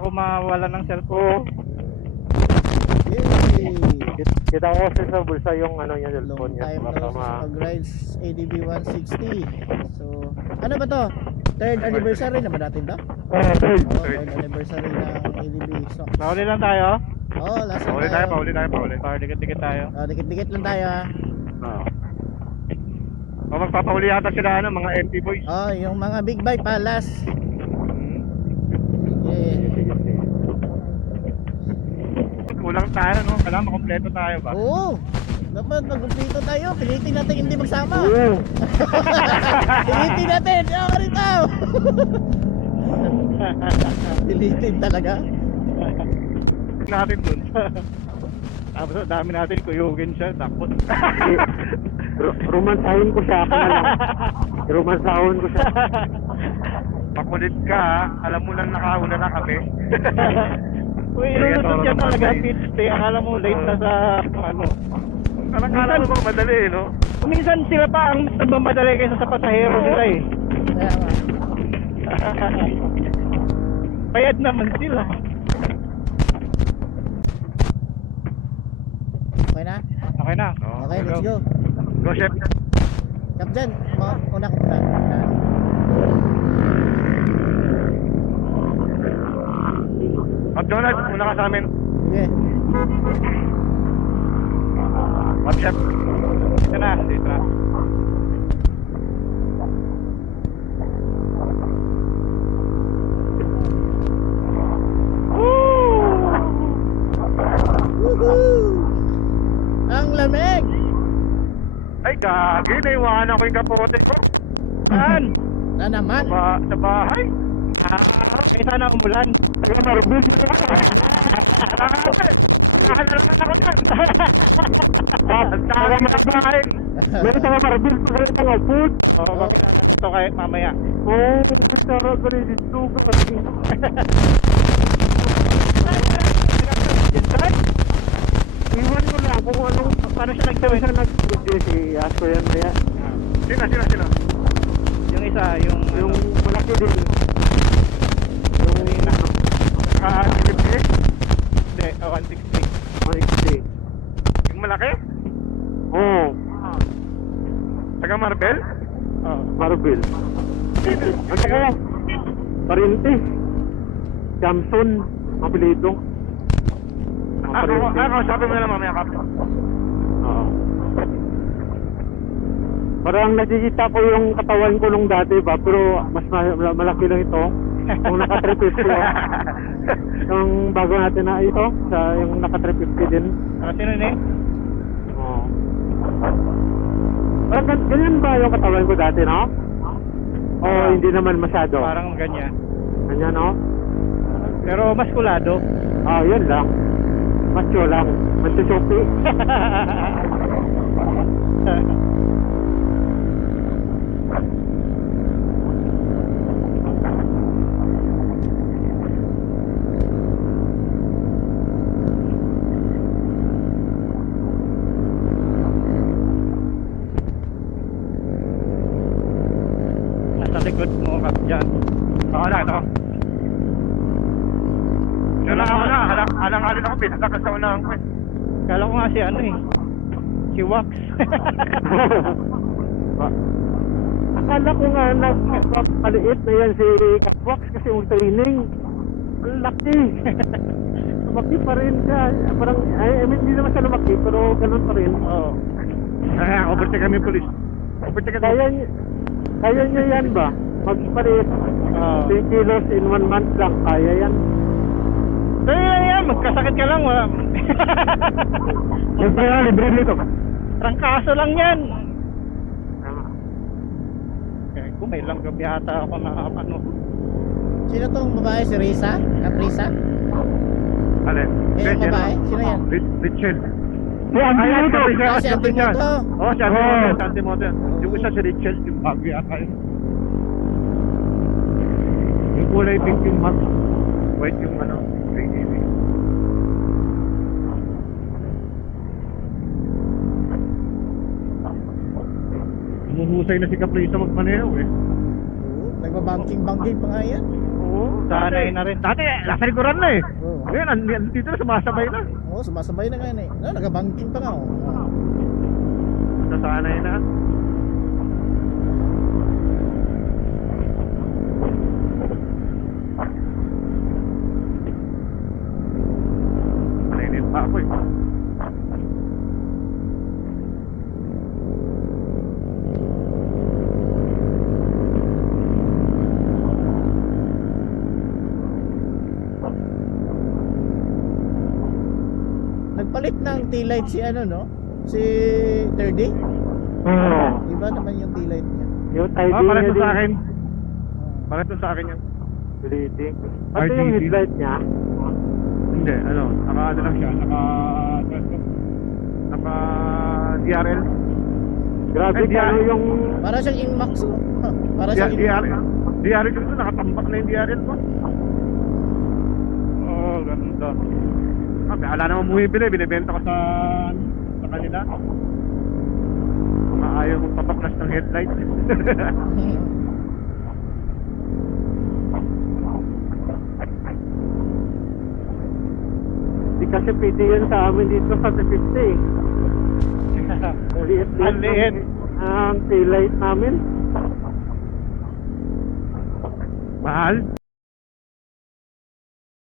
ako mawala ng cellphone. Yay! Kita ko kasi sa bulsa yung ano yung Long cellphone niya. time Baka no pag-rides ADB 160. So, ano ba to? Third anniversary na ba natin to? Oo, third anniversary ng ADB. So, Pauli lang tayo. last time Pauli tayo. Para dikit-dikit tayo. Dikit-dikit lang tayo ha. O magpapauli yata sila ano, mga empty boys. Yung mga big bike pa last. Kulang tayo no, kailangan makompleto tayo ba? Oo. Dapat mag-umpito tayo. Pilitin natin hindi magsama. Oo. Pilitin natin. Rito. Pilitin talaga. Natin dun. Tapos dami natin kuyugin siya. Takot. Romansahin ko siya. Romansahon ko siya. Makulit ka ha. Alam mo lang nakauna na kami. Uy, inulusot yan talaga. Pitstay. Akala mo late na sa ano. Akala mo bang madali no? Minsan sila pa ang nagmamadali kaysa sa pasahero nila eh. Kaya nga. Bayad naman sila. Okay na? Okay na. Okay, let's go. Go chef. Kapjan, una ko muna. Up Donald, una ka sa amin. Sige. Up chef. Ito na. Dito na. Woohoo! Ang lamig! Ay gagi, naiwanan ko yung kapote ko. Saan? Na naman. Sa bahay. Okay, sana umulan. Taga Marbus. Pagkahan na naman ako dyan. Ang taga Marbus. Meron taga Marbus. Meron taga food. Oo, makilala to kay mamaya. Oo, sarap ko rin dito. Saan? Iwan ko na kung anong Paano siya nagtawin? si Asko yan na yan. Sino? Yung isa, yung Malaki din. Yung Philippe. Hindi, 160. Malaki. Yung malaki? Oo. Taga Marbel? Oo. Marbel. Ano ko? Parinti. Jamson. Mabilito. Ako, sabi mo na lang mamaya kapto. Oo. Parang nakikita ko yung katawan ko nung dati ba, pero mas malaki lang ito. Yung naka-350 yung bago natin na ito, yung naka-350 din. Sino ni? Oo. Parang ganyan ba yung katawan ko dati, no? O hindi naman masyado? Parang ganyan. Ganyan, no? Pero maskulado. Yun lang. Macho lang. Macho chopi. Nasa likod mo ka dyan. Ito. Yun lang ako na. Alang-alin ako. Pinatakas sa unahan ko eh. Kala ko nga si ano eh. Si Wax. Akala ko nga maliit na yan si Kapwax kasi yung training. Ang laki. Lumaki pa rin siya. Parang, I mean, hindi naman siya lumaki pero ganun pa rin. Oo. Overtake kami police. Kaya niya yan ba? Magpalit 10 kilos in 1 month lang. Kaya yan. So yan, magkasakit ka lang. Wala. Siyempre nga, libre nito. Trangkaso lang yan. Kung may langgam yata ako na ano. Sino tong babae? Si Risa? Caprisa? Alin? Yung babae? Sino yan? Richel. Si Antimoto. Si Antimoto. Oh. Yung isa si Richel, yung bago yata yun. Yung kulay pink yung mask. White yung ano. Humuhusay na si Caprisa magmaneho eh. Nagbabanking-banking pa nga yan. Oo. Sanay na rin. Dati, nasa likuran na eh. Oo. Ngayon, dito na, sumasabay na. Oo, sumasabay na ngayon eh. Nagabangking pa nga oh. Nasanay na. Nainit pa ako eh. Nagpalit ng taillight si ano no? Si 30? Oo. Iba naman yung taillight niya. Yung ID Para niya to sa akin. Ah. Para to sa akin yan. Bleeding. Pati yung RGB. headlight niya. Hindi, ano, naka lang siya, naka DRL. Grabe Ay, ka di- yung... Para siyang Inmax oh. Para siyang Inmax. DRL ko nakatambak na yung DRL ko. Oh, ganda. Ala naman bumibili, binibenta ko sa kanila. Mga ayaw mong papaklas ng headlight. Di kasi pwede yan sa amin dito sa 50. Ang liit. Ang taillight namin. Mahal?